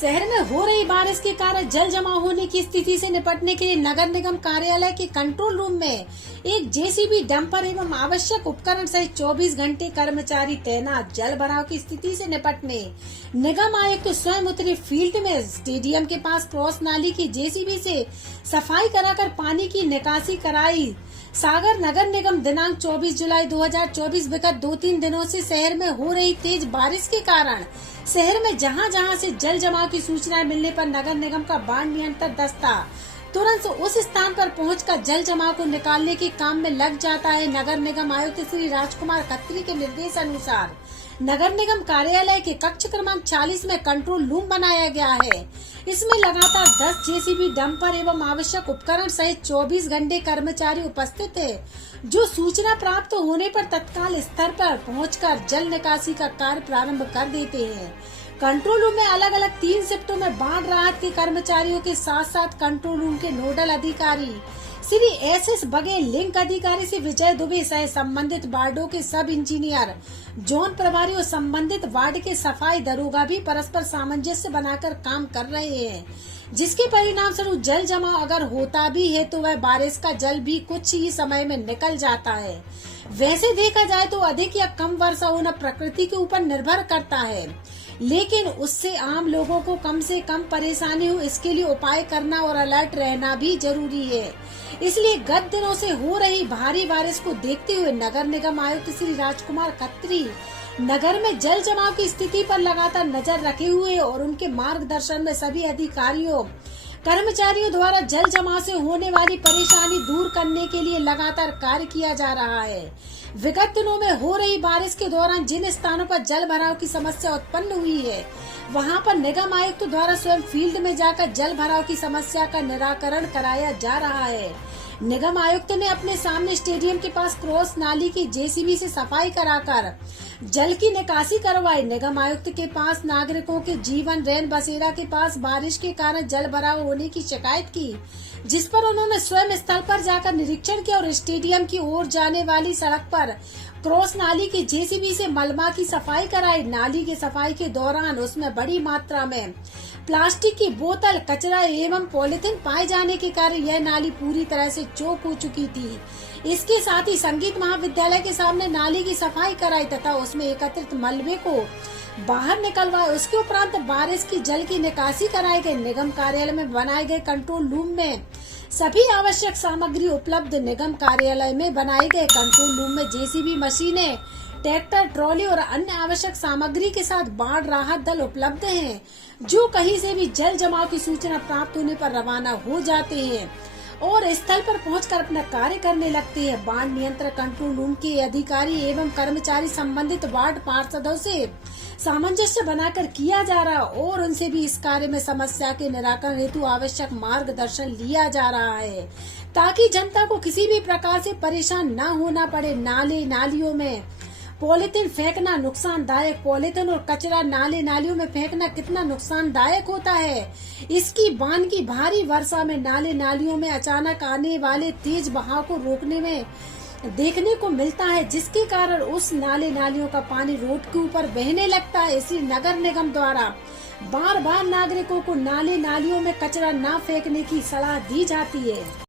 शहर में हो रही बारिश के कारण जल जमाव होने की स्थिति से निपटने के लिए नगर निगम कार्यालय के कंट्रोल रूम में एक जेसीबी, डंपर एवं आवश्यक उपकरण सहित 24 घंटे कर्मचारी तैनात। जल भराव की स्थिति से निपटने निगम आयुक्त तो स्वयं उतरे फील्ड में। स्टेडियम के पास क्रॉस नाली की जेसीबी से सफाई कराकर पानी की निकासी कराई। सागर नगर निगम दिनांक 24 जुलाई 2024 विगत 2-3 दिनों से शहर में हो रही तेज बारिश के कारण शहर में जहां-जहां से जल जमाव की सूचनाएं मिलने पर नगर निगम का बाढ़ नियंत्रण दस्ता तुरंत उस स्थान पर पहुंचकर जल जमाव को निकालने के काम में लग जाता है। नगर निगम आयुक्त श्री राजकुमार खत्री के निर्देश अनुसार नगर निगम कार्यालय के कक्ष क्रमांक 40 में कंट्रोल रूम बनाया गया है। इसमें लगातार 10 जेसीबी, डंपर एवं आवश्यक उपकरण सहित 24 घंटे कर्मचारी उपस्थित है, जो सूचना प्राप्त होने पर तत्काल स्तर पर पहुंचकर जल निकासी का कार्य प्रारंभ कर देते हैं। कंट्रोल रूम में अलग अलग 3 शिफ्टों में बाढ़ राहत के कर्मचारियों के साथ साथ कंट्रोल रूम के नोडल अधिकारी श्री एस बघेल, लिंक अधिकारी से विजय दुबे सह संबंधित वार्डों के सब इंजीनियर, जोन प्रभारी और संबंधित वार्ड के सफाई दरोगा भी परस्पर सामंजस्य बनाकर काम कर रहे हैं, जिसके परिणाम स्वरूप जल जमाव अगर होता भी है तो वह बारिश का जल भी कुछ ही समय में निकल जाता है। वैसे देखा जाए तो अधिक या कम वर्षा होना प्रकृति के ऊपर निर्भर करता है, लेकिन उससे आम लोगों को कम से कम परेशानी हो, इसके लिए उपाय करना और अलर्ट रहना भी जरूरी है। इसलिए गत दिनों से हो रही भारी बारिश को देखते हुए नगर निगम आयुक्त श्री राजकुमार खत्री नगर में जल जमाव की स्थिति पर लगातार नजर रखे हुए और उनके मार्गदर्शन में सभी अधिकारियों कर्मचारियों द्वारा जल जमाव से होने वाली परेशानी दूर करने के लिए लगातार कार्य किया जा रहा है। विगत दिनों में हो रही बारिश के दौरान जिन स्थानों पर जल भराव की समस्या उत्पन्न हुई है, वहां पर निगम आयुक्त द्वारा स्वयं फील्ड में जाकर जल भराव की समस्या का निराकरण कराया जा रहा है। निगम आयुक्त ने अपने सामने स्टेडियम के पास क्रॉस नाली की जेसीबी से सफाई कराकर जल की निकासी करवाई। निगम आयुक्त के पास नागरिकों के जीवन रैन बसेरा के पास बारिश के कारण जल भराव होने की शिकायत की, जिस पर उन्होंने स्वयं स्थल पर जाकर निरीक्षण किया और स्टेडियम की ओर जाने वाली सड़क पर क्रॉस नाली की जेसीबी से मलबा की सफाई कराई। नाली की सफाई के दौरान उसमें बड़ी मात्रा में प्लास्टिक की बोतल, कचरा एवं पॉलिथीन पाए जाने के कारण यह नाली पूरी तरह से चौक हो चुकी थी। इसके साथ ही संगीत महाविद्यालय के सामने नाली की सफाई कराई तथा उसमें एकत्रित मलबे को बाहर निकलवाए। उसके उपरांत बारिश की जल की निकासी कराई गई। निगम कार्यालय में बनाए गए कंट्रोल रूम में सभी आवश्यक सामग्री उपलब्ध। निगम कार्यालय में बनाए गए कंट्रोल रूम में जेसीबी मशीनें, ट्रैक्टर, ट्रॉली और अन्य आवश्यक सामग्री के साथ बाढ़ राहत दल उपलब्ध हैं, जो कहीं से भी जल जमाव की सूचना प्राप्त होने पर रवाना हो जाते हैं और स्थल पर पहुंचकर अपना कार्य करने लगते हैं। बाढ़ नियंत्रण कंट्रोल रूम के अधिकारी एवं कर्मचारी संबंधित वार्ड पार्षदों से सामंजस्य बनाकर किया जा रहा और उनसे भी इस कार्य में समस्या के निराकरण हेतु आवश्यक मार्गदर्शन लिया जा रहा है, ताकि जनता को किसी भी प्रकार से परेशान न होना पड़े। नाले नालियों में पॉलिथीन फेंकना नुकसानदायक। पॉलिथीन और कचरा नाले नालियों में फेंकना कितना नुकसानदायक होता है, इसकी बान की भारी वर्षा में नाले नालियों में अचानक आने वाले तेज बहाव को रोकने में देखने को मिलता है, जिसके कारण उस नाले नालियों का पानी रोड के ऊपर बहने लगता है। इसलिए नगर निगम द्वारा बार बार नागरिकों को नाले नालियों में कचरा न फेंकने की सलाह दी जाती है।